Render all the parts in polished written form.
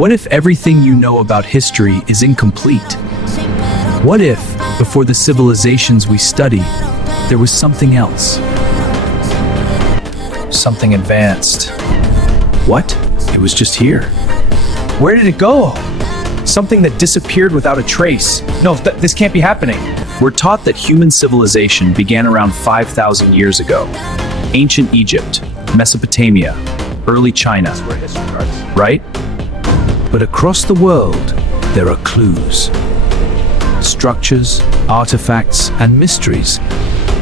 What if everything you know about history is incomplete? What if, before the civilizations we study, there was something else? Something advanced. What? It was just here. Where did it go? Something that disappeared without a trace. No, this can't be happening. We're taught that human civilization began around 5,000 years ago. Ancient Egypt, Mesopotamia, early China, right? But across the world, there are clues. Structures, artifacts, and mysteries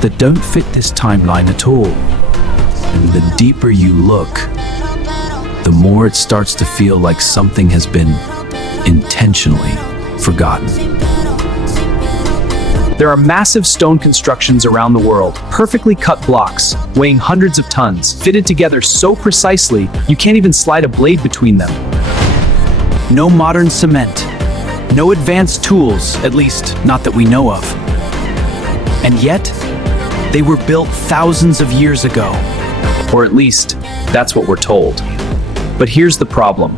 that don't fit this timeline at all. And the deeper you look, the more it starts to feel like something has been intentionally forgotten. There are massive stone constructions around the world, perfectly cut blocks, weighing hundreds of tons, fitted together so precisely you can't even slide a blade between them. No modern cement, no advanced tools, at least not that we know of. And yet, they were built thousands of years ago. Or at least, that's what we're told. But here's the problem.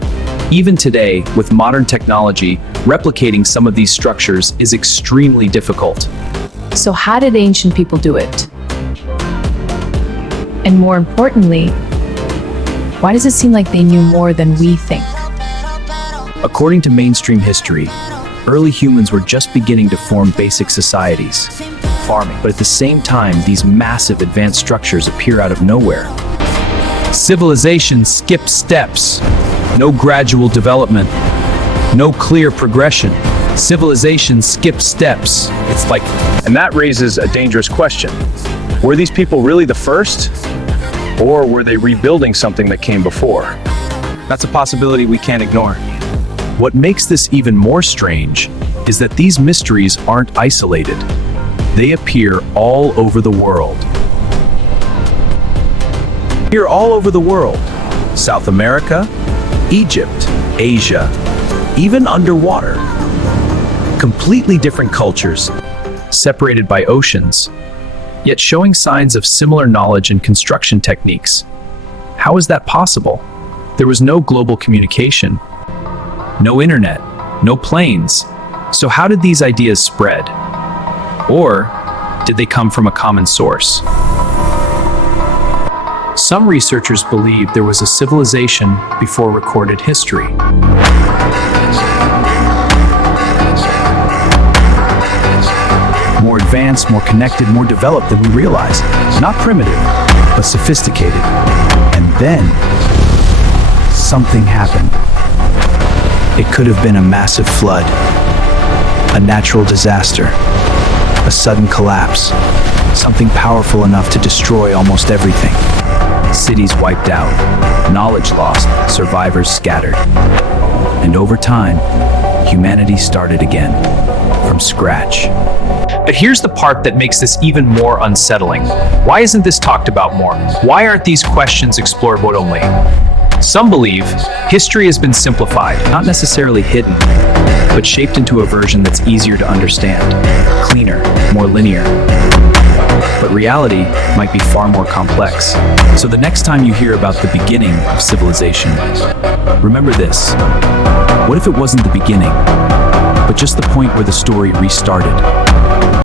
Even today, with modern technology, replicating some of these structures is extremely difficult. So how did ancient people do it? And more importantly, why does it seem like they knew more than we think? According to mainstream history, early humans were just beginning to form basic societies, farming. But at the same time, these massive advanced structures appear out of nowhere. Civilization skips steps. No gradual development. No clear progression. Civilization skips steps. It's like... And that raises a dangerous question. Were these people really the first? Or were they rebuilding something that came before? That's a possibility we can't ignore. What makes this even more strange is that these mysteries aren't isolated. They appear all over the world. Here all over the world. South America, Egypt, Asia, even underwater. Completely different cultures, separated by oceans, yet showing signs of similar knowledge and construction techniques. How is that possible? There was no global communication, no internet, no planes. So how did these ideas spread? Or did they come from a common source? Some researchers believe there was a civilization before recorded history. More advanced, more connected, more developed than we realize. Not primitive, but sophisticated. And then, something happened. It could have been a massive flood, a natural disaster, a sudden collapse, something powerful enough to destroy almost everything. Cities wiped out, knowledge lost, survivors scattered. And over time, humanity started again, from scratch. But here's the part that makes this even more unsettling. Why isn't this talked about more? Why aren't these questions explored more openly? Some believe history has been simplified, not necessarily hidden, but shaped into a version that's easier to understand, cleaner, more linear. But reality might be far more complex. So the next time you hear about the beginning of civilization, remember this. What if it wasn't the beginning, but just the point where the story restarted?